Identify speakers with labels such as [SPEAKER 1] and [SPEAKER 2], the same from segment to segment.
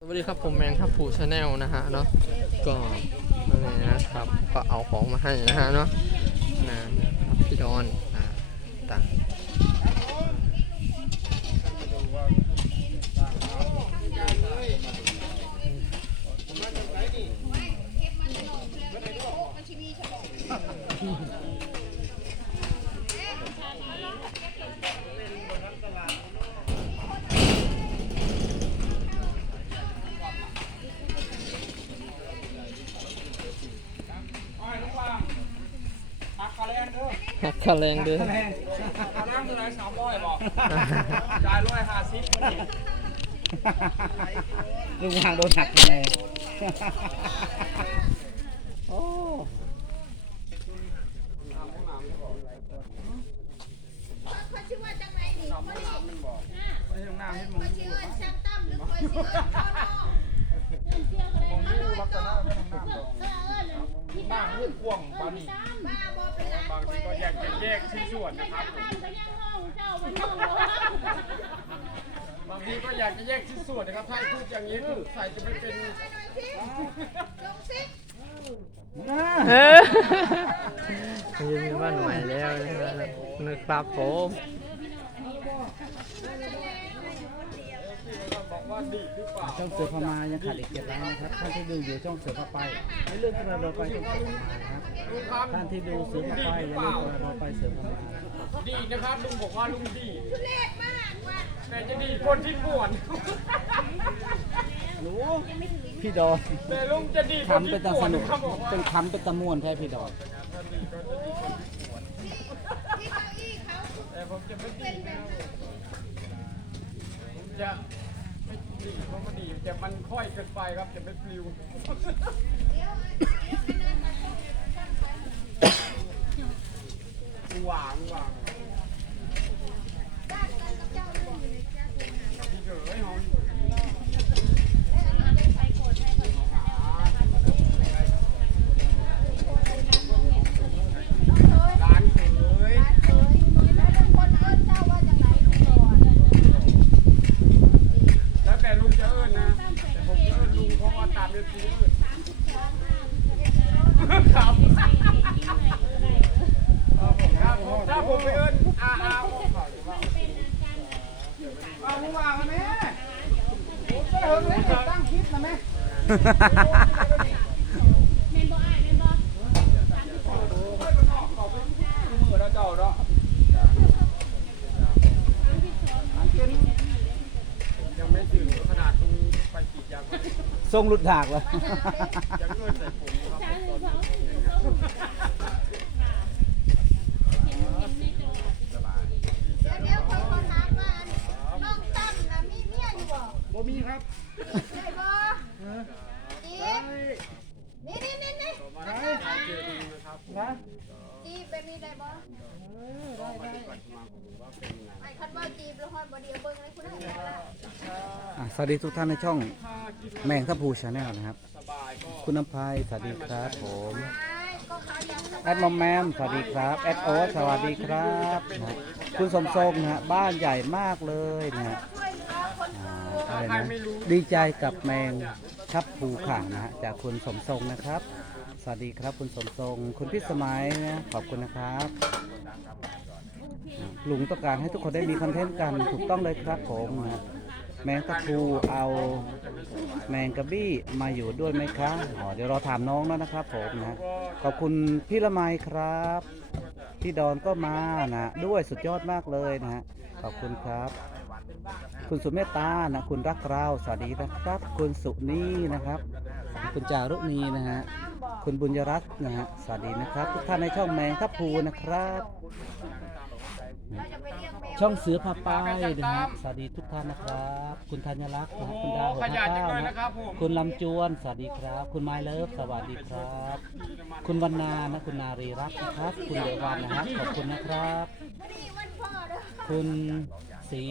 [SPEAKER 1] สวัสดีครับผมแมงครับผูชาแนลนะฮะเนาะก็นั่นแหละนะครับก็เอาของมาให้นะฮะเนาะนะพี่ดอนอ่าต่าง หักคาแรงด้วย
[SPEAKER 2] น้ำมือไหนสามร้อยบอกจ่ายร้อยห้าสิบวันนี้
[SPEAKER 3] ลุงวางโดนหักยังไงโอ้
[SPEAKER 4] เขาชื่อว่าจังไรนี่เขาดิ
[SPEAKER 2] ไม่ใช่น้ำให้มึง
[SPEAKER 4] เขาชื่อว่าช่างตั้มหรือเขาชื่อว่าข้าวนอก
[SPEAKER 2] ผมไม่รู้ลักษณะไม่ต้อ งน้ำหรอกน้ำมืดพ่วงบางที
[SPEAKER 4] บ้าบอเป็นร้าน
[SPEAKER 2] บาง
[SPEAKER 4] ค
[SPEAKER 2] ที
[SPEAKER 4] ย
[SPEAKER 2] ก็แยกแยกชิ้นส่วนนะครับบางทีก็อยากจะแยกชิ้นส่วนนะครับถ้าพูดอย่างนี้ปุ๊บใส่จะไม่เป็น
[SPEAKER 4] ลงซิ
[SPEAKER 1] เฮ้ยยังมีบ้านใหม่แล้วนะครับผม
[SPEAKER 2] บอกว่าดีหรือเปล่า
[SPEAKER 3] ช่องเสือพมายังขาดอีกเจ็ดล้านนะครับท่านที่ดูอยู่ช่องเสือพาไปไม่เลื่อนกระโดดไปช่องเสือพมานะครับ
[SPEAKER 2] ลุงครับ
[SPEAKER 3] ท่านที่ดูเสือพาไปอย่าลืมกระโดดไปเสือพมานะครับ
[SPEAKER 2] ดีนะครับลุงบอกว่าลุงดี
[SPEAKER 4] เลขมากว่ะ
[SPEAKER 2] แต่จะดีคนที่ป่วน
[SPEAKER 3] รู้พี่ดอน
[SPEAKER 2] แต่ลุงจะดีคน
[SPEAKER 3] ขำเป็
[SPEAKER 2] ที่
[SPEAKER 3] นตา
[SPEAKER 2] ป่ว
[SPEAKER 3] ส
[SPEAKER 2] น
[SPEAKER 3] นุก
[SPEAKER 2] ครับบอก
[SPEAKER 3] เป็น
[SPEAKER 2] ว่า
[SPEAKER 3] ขำเป็นตะม่วนแท้พี่ดอน
[SPEAKER 4] ที่เก้าอี้เขา
[SPEAKER 2] แต่ผมจะไม่ดีนะครับผมจะไม่ ดีเพราะมันดีแต่มันค่อยเกินไปครับจะไม่ปลิวหวางหวางพี่เก๋ยเขาร้านเก๋ย
[SPEAKER 4] เคยแล้วคนเอิ้นเจ้าว่าจังไรลูกก่อน
[SPEAKER 2] แล้วแต่ลุงจะเอิ้นนะ แต่ผมจะเอิ้นลุงเพราะว่าตามเอฟซีเอิ้นครับเออผมถ้าผมถ้าผมไปเอิ้นอาอาผมขออยู่ว่าเอาผมวางแล้วแม่ผมจะเอิ้นเลยตั้งคลิปนะแม่มือแล้วเจ้าเนาะยังไม่ถึงขนาดลุงไปกีดยาง
[SPEAKER 3] ทรงหลุดถากเลย
[SPEAKER 2] ยังเงินใส่ผมครับ
[SPEAKER 4] เดี๋ยวเดี๋ยวคนคนถามว่าน้องตั้มนะมีเมียอยู่ บ่
[SPEAKER 2] บ่มีครับ
[SPEAKER 4] ได้บ่จีบนี่นี่นี่นี่
[SPEAKER 2] มาได้มาเจอดีนะครับนะ
[SPEAKER 4] จีบแบบนี้ได้บ่ไอ้คันว่าจีบแล้วฮอดบ่เดียวเบิ่งเลยคุณได้แล้วล่ะ
[SPEAKER 3] อะสวัสดีทุกท่านในช่อง
[SPEAKER 2] ถ้ากิน
[SPEAKER 3] แมงทัพพูชาแนลนะครับ
[SPEAKER 2] สบายก็
[SPEAKER 3] คุณน้ำพายสวัสดีครับผม
[SPEAKER 4] ไอ้ก็เขายังสบาย
[SPEAKER 3] แอดมอมแมมสวัสดีครับแอดโอตสวัสดีครับนะฮะคุณสมทรงนะฮะบ้านใหญ่มากเลยนะฮะ
[SPEAKER 4] ช่วยเหลื อคน
[SPEAKER 3] อ่า
[SPEAKER 4] อื่น
[SPEAKER 3] อะไรนะดีใจกับแมงทับภูข่านะฮะจากคุณสมทรงนะครับ สวัสดีครับคุณสมทรง คุณพิสมัยนะขอบคุณนะครับลุงต้องการให้ทุกคนได้มีคอนเทนต์กันถูกต้องเลยครับผมนะฮะแมงทับภูเอาแมงกระบี้มาอยู่ด้วยไหมครับอ๋อเดี๋ยวเราถามน้องแล้วนะครับผมนะขอบคุณพี่ละไมครับพี่ดอนก็มานะด้วยสุดยอดมากเลยนะฮะขอบคุณครับ คุณสุเมตตานะคุณรักเราสวัสดีนะครับ คุณสุนีนะครับ คุณจารุณีนะฮะคุณบุญยรัตน์นะฮะสวัสดีนะครับ ทุกท่านในช่องแมงทับพลูนะครับ
[SPEAKER 4] เราจะไปเรียกแมว
[SPEAKER 3] ช่องเสือพาไปนะฮะสวัสดีทุกท่านนะครับ คุณธัญลักษณ์นะฮะคุณดาวหัว
[SPEAKER 2] ข
[SPEAKER 3] ห
[SPEAKER 2] ยั
[SPEAKER 3] น้าน
[SPEAKER 2] จัง
[SPEAKER 3] เก้า
[SPEAKER 2] เลย
[SPEAKER 3] นะ
[SPEAKER 2] นะครับผม
[SPEAKER 3] คุณลำจวนสวัสดีครับ คุณไมเลิฟสวัสดีครับ คุณวรรณานะคุณนารีรัตน์นะครับ คุณเดวันนะฮะขอบคุณนะครับ
[SPEAKER 4] พอดีวันพ่อเด้อ
[SPEAKER 3] คุณ ศรี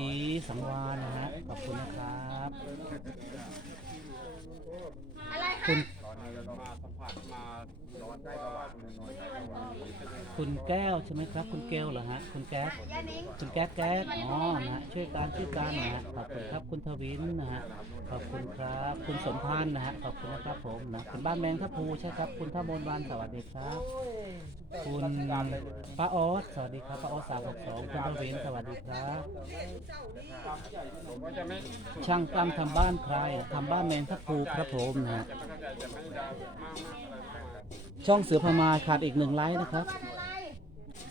[SPEAKER 3] สังวานนะฮะขอบคุณนะครับ
[SPEAKER 4] อะไร
[SPEAKER 3] คุ
[SPEAKER 4] ฮะ
[SPEAKER 3] ณ
[SPEAKER 2] มาสัมผัสมาร้อนได้ประวัติน้อยได้ประวัติ
[SPEAKER 3] คุณแก้วใช่ไหมครับ คุณเกลเหรอฮะคุณแก๊สคุณแก๊สแก๊สอ๋อนะฮะช่วยการช่วยการนะฮะขอบคุณครับคุณทวินนะฮะขอบคุณครับ คุณสมพันธ์นะฮะขอบคุณนะครับผมนะคุณบ้านแมงทัพภูใช่ครับ คุณท่ามนวันสวัสดีครับ คุณป้าออสสวัสดีครับป้าออสสามหกสองคุณทวินสวัสดีครับ ช่างตั้มทำบ้านใครทำบ้านแมงทัพภูครับผมนะฮะช่องเสือพมาขาดอีกหนึ่งไลค์นะครับ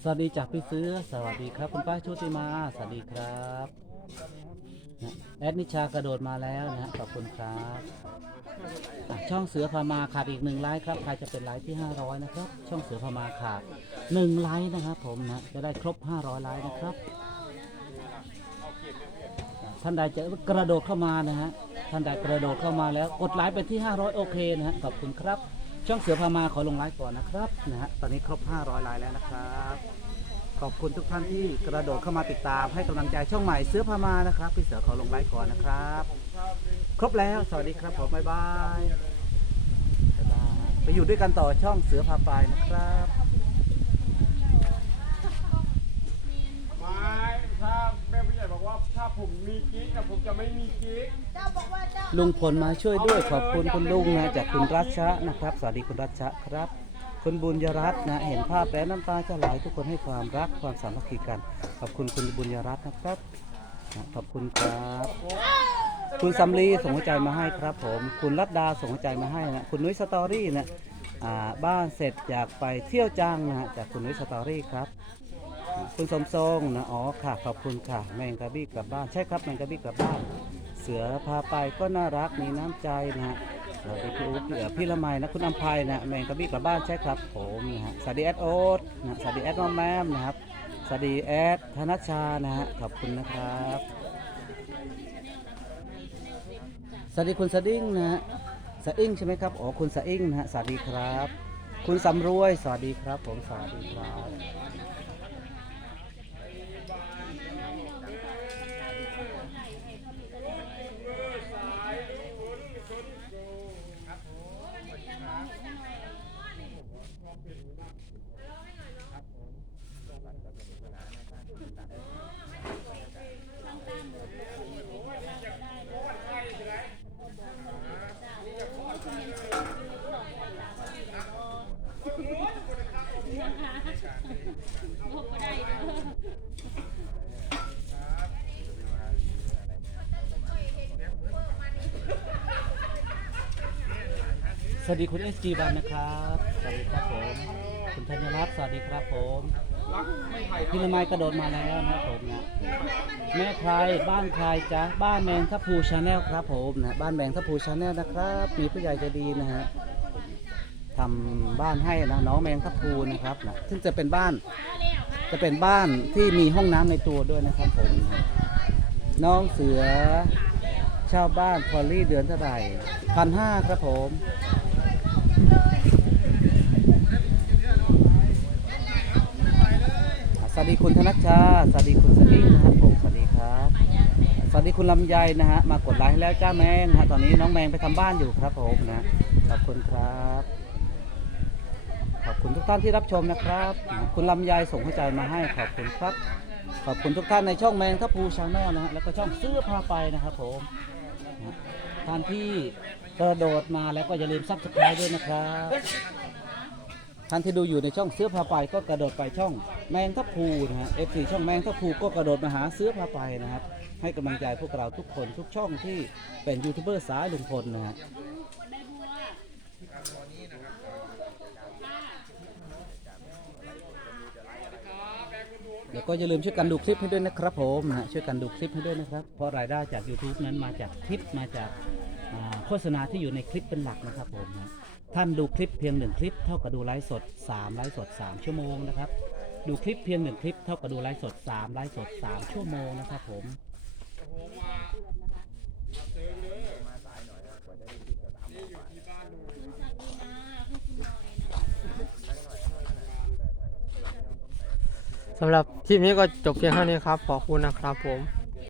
[SPEAKER 3] วัสดีจากพี่เสือสวัสดีครับ คุณป้าชุติมา สวัสดีครับนะแอดนิชากระโดดมาแล้วนะฮะขอบคุณครับอะช่องเสือพามาขาดอีกหนึ่งไลค์ครับใครจะเป็นไลค์ที่ 500 นะครับ ช่องเสือพามาขาดหนึ่งไลค์นะครับผมนะจะได้ครบ 500 ไลค์นะครับอะท่านใดจะกระโดดเข้ามานะฮะท่านใดกระโดดเข้ามาแล้วกดไลค์ไปที่ 500 โอเคนะฮะขอบคุณครับ ช่องเสือพามาขอลงไลฟ์ก่อนนะครับนะฮะตอนนี้ครบ 500ไลฟ์แล้วนะครับ ขอบคุณทุกท่านที่กระโดดเข้ามาติดตามให้กำลังใจช่องใหม่เสือพามานะครับ พี่เสือขอลงไลฟ์ก่อนนะครับ ครบแล้วสวัสดีครับผมบ๊ายบายบ๊ายบายไปอยู่ด้วยกันต่อช่องเสือพาไปนะครับ
[SPEAKER 2] ไม่ถ้าแม่ผู้ใหญ่บอก ว่าถ้าผมมีกิ๊กนะผมจะไม่มีกิ๊ก
[SPEAKER 4] เจ้าบอกว่าเจ้า
[SPEAKER 3] ลุงพลมาช่วยด้วยขอบคุณคุณลุงนะจากคุณรัชชะนะครับ สวัสดีคุณรัชชะครับ คุณบุญยรัตน์นะเห็นภาพแล้วน้ำตาจะไหลทุกคนให้ความรักความสามัคคีกัน ขอบคุณคุณบุญยรัตน์นะครับนะขอบคุณครับ คุณสำลีส่งหัวใจมาให้ครับผม คุณรัตดาส่งหัวใจมาให้นะคุณนุ้ยสตอรี่นะอ่าบ้านเสร็จอยากไปเที่ยวจังนะฮะจากคุณนุ้ยสตอรี่ครับ คุณสมทรงนะอ๋อค่ะขอบคุณค่ะ แมงกะบี้กลับบ้านใช่ครับแมงกะบี้กลับบ้าน เสือพาไปก็น่ารักมีน้ำใจนะฮะสวัสดีพี่อุ๊บพี่เอ๋พี่ละไมนะคุณอัมภัยนะแมงกะบี้กลับบ้านใช่ครับผมนะฮะสวัสดีแอดโอ๊ตนะสวัสดีแอดมอมแมมนะครับสวัสดีแอดธนชชานะฮะขอบคุณนะครับสวัสดีคุณสดิ้งนะฮะสดิ้งใช่ไหมครับอ๋อคุณสดิ้งนะฮะสวัสดีครับ คุณสำรวยสวัสดีครับ ผมสวัสดีครับ สวัสดีคุณเอสจีบันนะครับ สวัสดีครับผม คุณธัญรัตน์สวัสดีครับผมพี่ละไมกระโดดมาแล้วนะครับผมนะแม่ใครบ้านใครจ๊ะบ้านแมงทัพพูชาแนลครับผมนะบ้านแมงทัพพูชาแนลนะครับมีผู้ใหญ่ใจดีนะฮะทำบ้านให้นะน้องแมงทัพพูนะครับนะซึ่งจะเป็นบ้าน จะเป็นบ้านที่มีห้องน้ำในตัวด้วยนะครับผมนะน้องเสือเช่าบ้านพอลลี่เดือนเท่าไหร่พันห้าครับผม สวัส ดีคุณธนชชา สวัสดีคุณสลิงนะครับผม สวัสดีครับ สวัสดีคุณลำไยนะฮะ มากดไลค์ให้แล้วจ้าแมงฮะ ตอนนี้น้องแมงไปทำบ้านอยู่ครับผมนะ ขอบคุณครับ ขอบคุณทุกท่านที่รับชมนะครับ คุณลำไยส่งหัวใจมาให้ ขอบคุณครับ ขอบคุณทุกท่านในช่องแมงทัพพูชาแนลนะฮะ แล้วก็ช่องเสื้อพาไปนะครับผมท่านที่กระโดดมาแล้วก็อย่าลืมซับสไครต์ด้วยนะครับท่านที่ดูอยู่ในช่องเสื้อพาไปก็กระโดดไปช่อง แมงทับพูนะฮะ F4 ช่องแมงทับพูก็กระโดดมาหาเสื้อพาไปนะครับ ให้กำลังใจพวกเราทุกคนทุกช่องที่เป็นยูทูบเบอร์สายลุงพลนะฮะเดี๋ยวก็อย่าลืมช่วยกันดูคลิปให้ด้วยนะครับผมนะช่วยกันดูคลิปให้ด้วยนะครับ เพราะรายได้จาก YouTube นั้นมาจากคลิปมาจากโฆษณาที่อยู่ในคลิปเป็นหลักนะครับผมนะท่านดูคลิปเพียงหนึ่งคลิปเท่ากับดูไลฟ์สด3ไลฟ์สด 3 ชั่วโมงนะครับ ดูคลิปเพียงหนึ่งคลิปเท่ากับดูไลฟ์สด3ไลฟ์สด3ชั่วโมงนะครับผม
[SPEAKER 1] สำหรับคลิปนี้ก็จบเพียงเท่านี้ครับ ขอบคุณนะครับผม